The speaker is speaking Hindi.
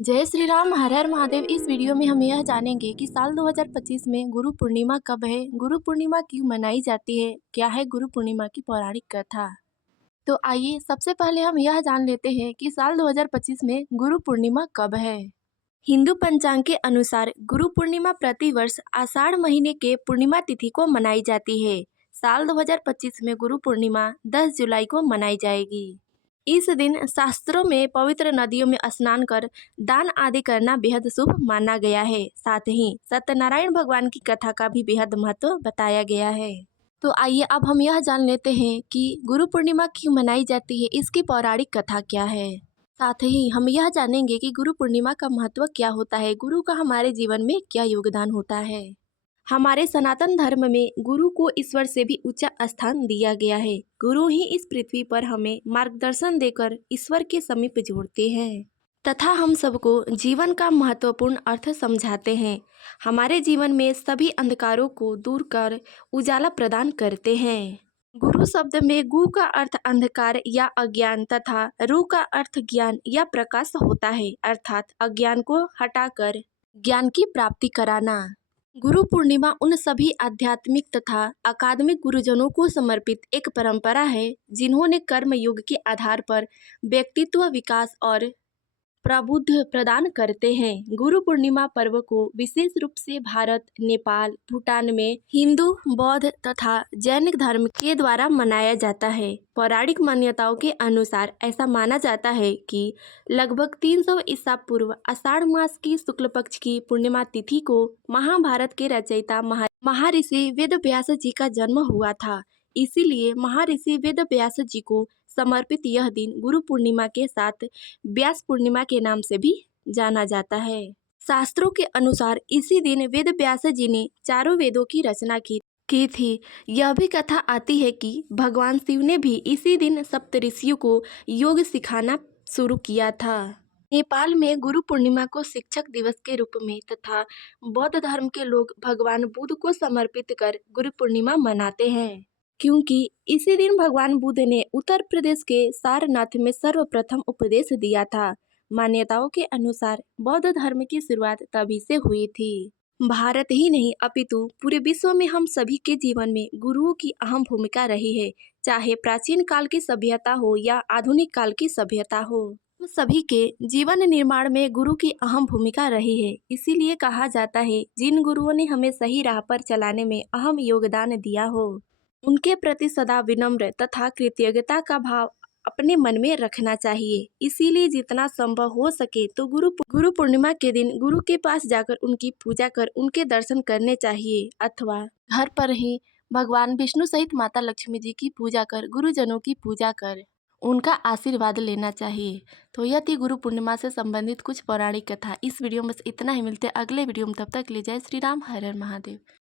जय श्री राम, हर हर महादेव। इस वीडियो में हम यह जानेंगे कि साल 2025 में गुरु पूर्णिमा कब है, गुरु पूर्णिमा क्यों मनाई जाती है, क्या है गुरु पूर्णिमा की पौराणिक कथा। तो आइए सबसे पहले हम यह जान लेते हैं कि साल 2025 में गुरु पूर्णिमा कब है। हिंदू पंचांग के अनुसार गुरु पूर्णिमा प्रतिवर्ष आषाढ़ महीने के पूर्णिमा तिथि को मनाई जाती है। साल 2025 में गुरु पूर्णिमा 10 जुलाई को मनाई जाएगी। इस दिन शास्त्रों में पवित्र नदियों में स्नान कर दान आदि करना बेहद शुभ माना गया है। साथ ही सत्यनारायण भगवान की कथा का भी बेहद महत्व बताया गया है। तो आइए अब हम यह जान लेते हैं कि गुरु पूर्णिमा क्यों मनाई जाती है, इसकी पौराणिक कथा क्या है। साथ ही हम यह जानेंगे कि गुरु पूर्णिमा का महत्व क्या होता है, गुरु का हमारे जीवन में क्या योगदान होता है। हमारे सनातन धर्म में गुरु को ईश्वर से भी ऊंचा स्थान दिया गया है। गुरु ही इस पृथ्वी पर हमें मार्गदर्शन देकर ईश्वर के समीप जोड़ते हैं तथा हम सबको जीवन का महत्वपूर्ण अर्थ समझाते हैं। हमारे जीवन में सभी अंधकारों को दूर कर उजाला प्रदान करते हैं। गुरु शब्द में गु का अर्थ अंधकार या अज्ञान तथा रु का अर्थ ज्ञान या प्रकाश होता है, अर्थात अज्ञान को हटाकर ज्ञान की प्राप्ति कराना। गुरु पूर्णिमा उन सभी आध्यात्मिक तथा अकादमिक गुरुजनों को समर्पित एक परंपरा है जिन्होंने कर्म योग के आधार पर व्यक्तित्व विकास और प्रबुद्ध प्रदान करते हैं। गुरु पूर्णिमा पर्व को विशेष रूप से भारत, नेपाल, भूटान में हिंदू, बौद्ध तथा जैन धर्म के द्वारा मनाया जाता है। पौराणिक मान्यताओं के अनुसार ऐसा माना जाता है कि लगभग 300 ईसा पूर्व आषाढ़ मास की शुक्ल पक्ष की पूर्णिमा तिथि को महाभारत के रचयिता महर्षि वेद व्यास जी का जन्म हुआ था। इसीलिए महर्षि वेद व्यास जी को समर्पित यह दिन गुरु पूर्णिमा के साथ व्यास पूर्णिमा के नाम से भी जाना जाता है। शास्त्रों के अनुसार इसी दिन वेद व्यास जी ने चारों वेदों की रचना की थी। यह भी कथा आती है कि भगवान शिव ने भी इसी दिन सप्तऋषियों को योग सिखाना शुरू किया था। नेपाल में गुरु पूर्णिमा को शिक्षक दिवस के रूप में तथा बौद्ध धर्म के लोग भगवान बुद्ध को समर्पित कर गुरु पूर्णिमा मनाते हैं, क्योंकि इसी दिन भगवान बुद्ध ने उत्तर प्रदेश के सारनाथ में सर्वप्रथम उपदेश दिया था। मान्यताओं के अनुसार बौद्ध धर्म की शुरुआत तभी से हुई थी। भारत ही नहीं अपितु पूरे विश्व में हम सभी के जीवन में गुरुओं की अहम भूमिका रही है, चाहे प्राचीन काल की सभ्यता हो या आधुनिक काल की सभ्यता हो। हम सभी के जीवन निर्माण में गुरु की अहम भूमिका रही है। इसीलिए कहा जाता है, जिन गुरुओं ने हमें सही राह पर चलाने में अहम योगदान दिया हो, उनके प्रति सदा विनम्र तथा कृतज्ञता का भाव अपने मन में रखना चाहिए। इसीलिए जितना संभव हो सके तो गुरु पूर्णिमा के दिन गुरु के पास जाकर उनकी पूजा कर उनके दर्शन करने चाहिए, अथवा घर पर ही भगवान विष्णु सहित माता लक्ष्मी जी की पूजा कर गुरुजनों की पूजा कर उनका आशीर्वाद लेना चाहिए। तो यह थी गुरु पूर्णिमा से संबंधित कुछ पौराणिक कथा। इस वीडियो में बस इतना ही। मिलते अगले वीडियो में, तब तक ले जय श्री राम, हर हर महादेव।